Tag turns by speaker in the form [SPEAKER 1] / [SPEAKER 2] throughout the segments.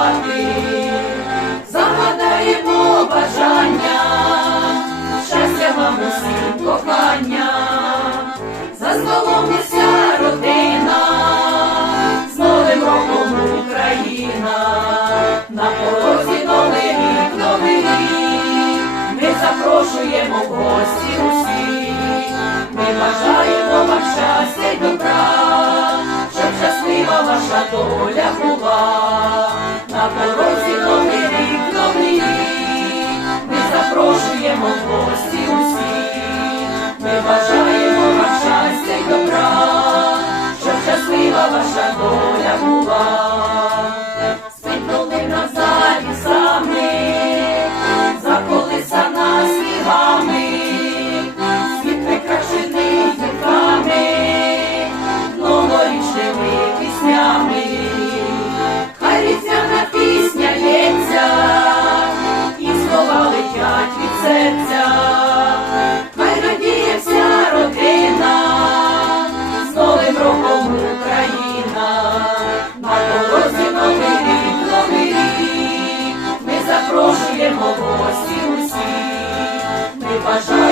[SPEAKER 1] мати, загадаємо бажання, щастя вам усім кохання, заздоломлюся родина, з новим роком Україна, на порозі нових рік, ми запрошуємо гості усі, ми бажаємо вам щастя і добра. Щаслива ваша доля була. Летять від серця, хай радіє родина, з Новим роком Україна, на порозі новий новий ми запрошуємо гості усіх, ми бажаємо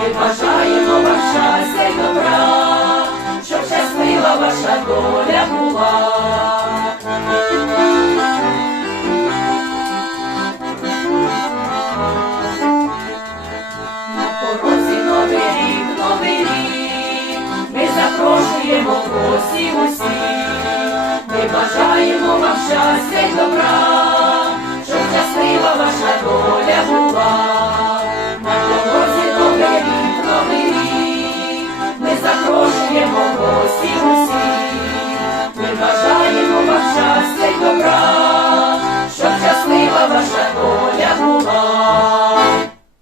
[SPEAKER 1] ми бажаємо вам щастя й добра, щоб щаслива ваша доля була. На порозі новий рік, новий рік, ми запрошуємо гості усі, ми бажаємо вам щастя й добра, щоб щаслива ваша доля була.